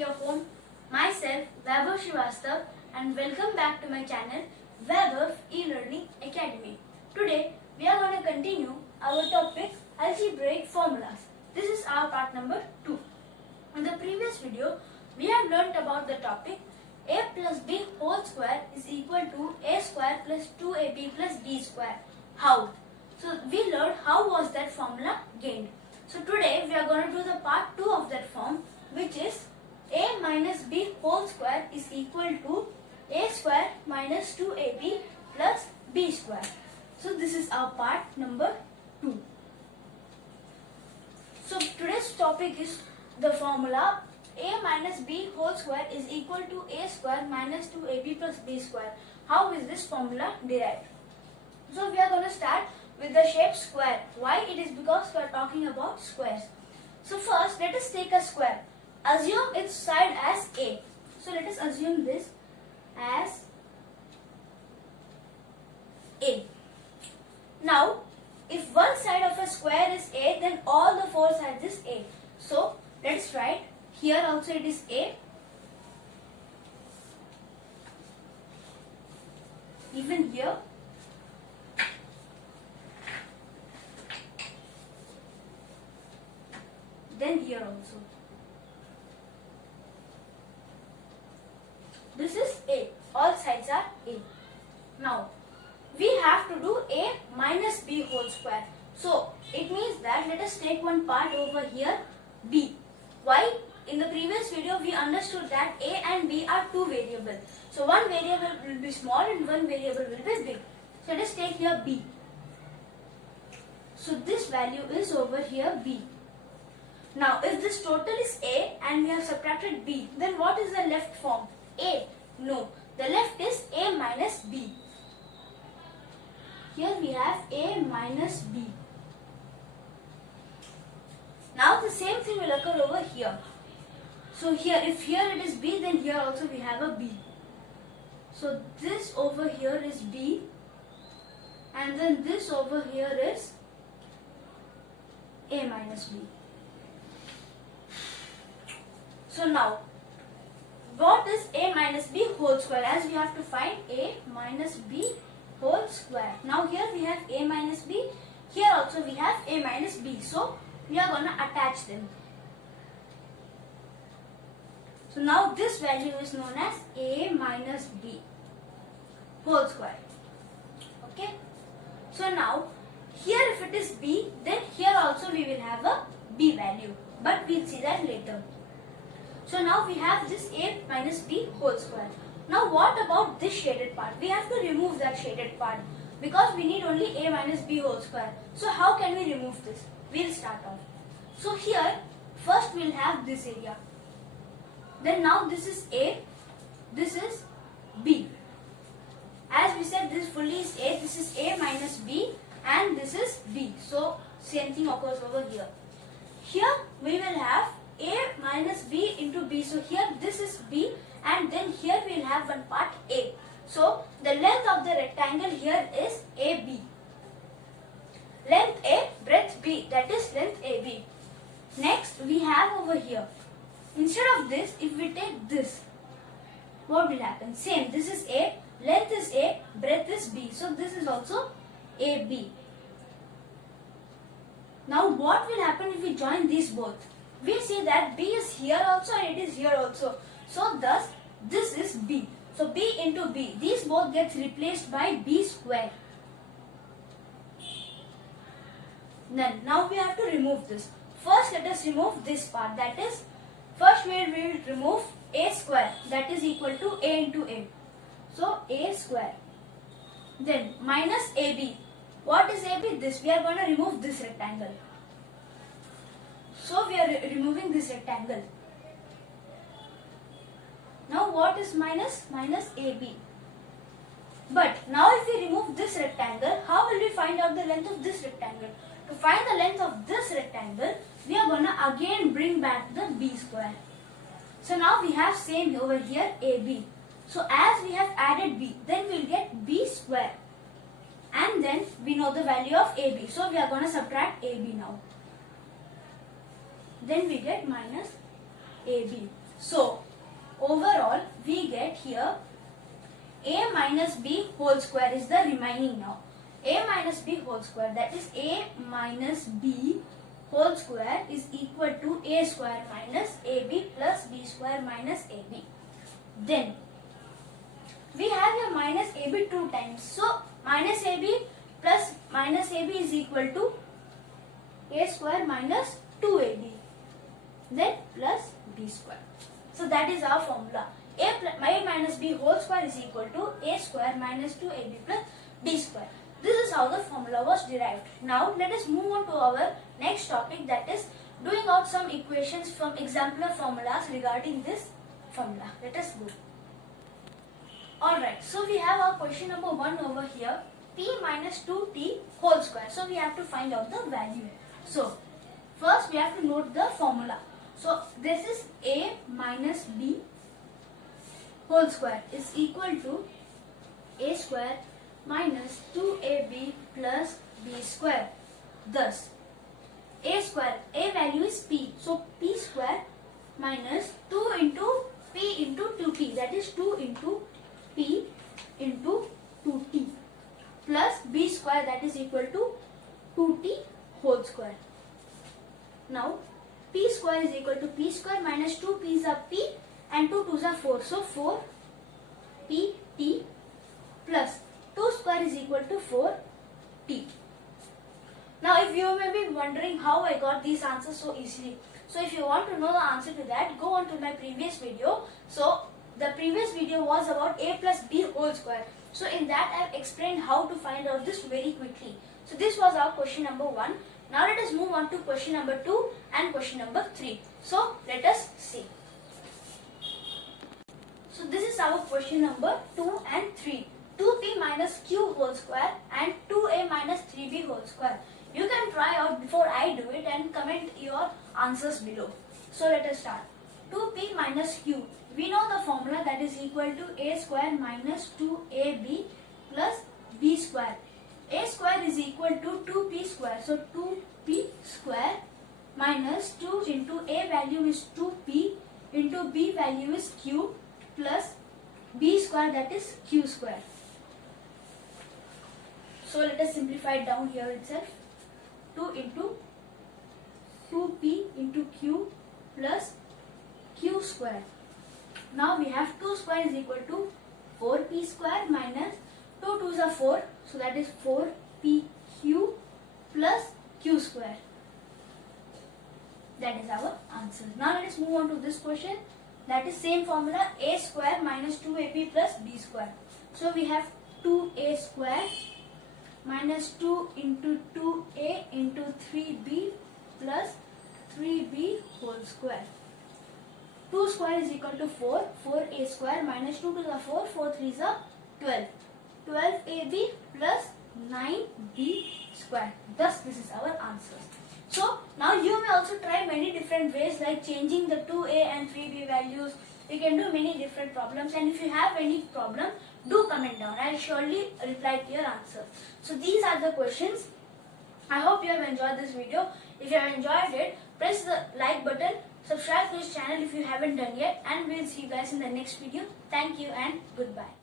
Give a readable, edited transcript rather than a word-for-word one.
your home, myself Vaibhav Srivastava, and welcome back to my channel Vaibhav E-Learning Academy. Today we are going to continue our topic algebraic formulas. This is our part number 2. In the previous video we have learnt about the topic a plus b whole square is equal to a square plus 2ab plus b square. How? So we learned how was that formula gained. So today we are going to do the part 2 of that form, which is a minus b whole square is equal to a square minus 2ab plus b square. So this is our part number 2. So today's topic is the formula a minus b whole square is equal to a square minus 2ab plus b square. How is this formula derived? So we are going to start with the shape square. Why? It is because we are talking about squares. So first let us take a square. Assume its side as a. So let us assume this as a. Now if one side of a square is a, then all the four sides is a. So let us write here also it is a. Even here. Then here also. This is a. All sides are a. Now, we have to do a minus b whole square. So, it means that let us take one part over here, b. Why? In the previous video, we understood that a and b are two variables. So, one variable will be small and one variable will be big. So, let us take here b. So, this value is over here b. Now, if this total is a and we have subtracted b, then what is the left form? A. No. The left is a minus b. Here we have a minus b. Now, the same thing will occur over here. So, here, if here it is b, then here also we have a b. So, this over here is b. And then this over here is a minus b. So now, what is a minus b whole square? As we have to find a minus b whole square. Now here we have a minus b. Here also we have a minus b. So we are going to attach them. So now this value is known as a minus b whole square. Okay. So now here if it is b, then here also we will have a b value. But we will see that later. So now we have this a minus b whole square. Now what about this shaded part? We have to remove that shaded part because we need only a minus b whole square. So how can we remove this? We will start off. So here first we will have this area. Then now this is a, this is b. As we said, this fully is a, this is a minus b and this is b. So same thing occurs over here. Here we will have a minus b into b. So here this is b and then here we will have one part a. So the length of the rectangle here is AB. Length a, breadth b, that is length AB. Next we have over here, instead of this, if we take this, what will happen? Same, this is a, length is a, breadth is b. So this is also AB. Now what will happen if we join these both? We see that b is here also and it is here also. So thus this is b. So b into b. These both gets replaced by b square. Then now we have to remove this. First let us remove this part. That is, first we will remove a square. That is equal to a into a. So a square. Then minus ab. What is ab? This. We are going to remove this rectangle. So we are removing this rectangle. Now what is minus? Minus AB. But now if we remove this rectangle, how will we find out the length of this rectangle? To find the length of this rectangle, we are going to again bring back the b square. So now we have same over here AB. So as we have added b, then we will get b square. And then we know the value of AB. So we are going to subtract AB now. Then we get minus AB. So overall we get here a minus b whole square is the remaining now. A minus b whole square, that is a minus b whole square is equal to a square minus ab plus b square minus ab. Then we have here minus ab 2 times. So minus ab plus minus ab is equal to a square minus 2ab. Then plus b square. So that is our formula. A minus b whole square is equal to a square minus 2ab plus b square. This is how the formula was derived. Now let us move on to our next topic, that is doing out some equations from exemplar formulas regarding this formula. Let us go. Alright, so we have our question number 1 over here, p minus 2t whole square. So we have to find out the value. So first we have to note the formula. So this is a minus b whole square is equal to a square minus 2ab plus b square. Thus a square, a value is p, so p square minus 2 into p into 2t, that is 2 into p into 2t plus b square, that is equal to 2t whole square. Now p square is equal to p square minus 2 p's are p and 2 2's are 4, so 4 p t plus 2 square is equal to 4 t. Now if you may be wondering how I got these answers so easily, so if you want to know the answer to that, go on to my previous video. So the previous video was about a plus b whole square. So in that I have explained how to find out this very quickly. So this was our question number 1. Now let us move on to question number 2 and question number 3. So let us see. So this is our question number 2 and 3. 2p minus q whole square and 2a minus 3b whole square. You can try out before I do it and comment your answers below. So let us start. 2p minus q. We know the formula, that is equal to a square minus 2ab plus b square. A square is equal to 2p square. So 2p square minus 2 into a value is 2p into b value is q plus b square, that is q square. So let us simplify it down here itself. 2 into 2p into q plus q square. Now we have 2 square is equal to 4p square minus 2 2's are 4. So that is 4pq plus q square. That is our answer. Now let us move on to this question. That is same formula, a square minus 2ab plus b square. So we have 2a square minus 2 into 2a into 3b plus 3b whole square. 2 square is equal to 4. 4a square minus 2 to the 4. 4 3's are 12. 12ab plus 9b square. Thus this is our answer. So now you may also try many different ways, like changing the 2a and 3b values. You can do many different problems, and if you have any problem, do comment down. I will surely reply to your answer. So these are the questions. I hope you have enjoyed this video. If you have enjoyed it, press the like button, subscribe to this channel if you haven't done yet, and we'll see you guys in the next video. Thank you and goodbye.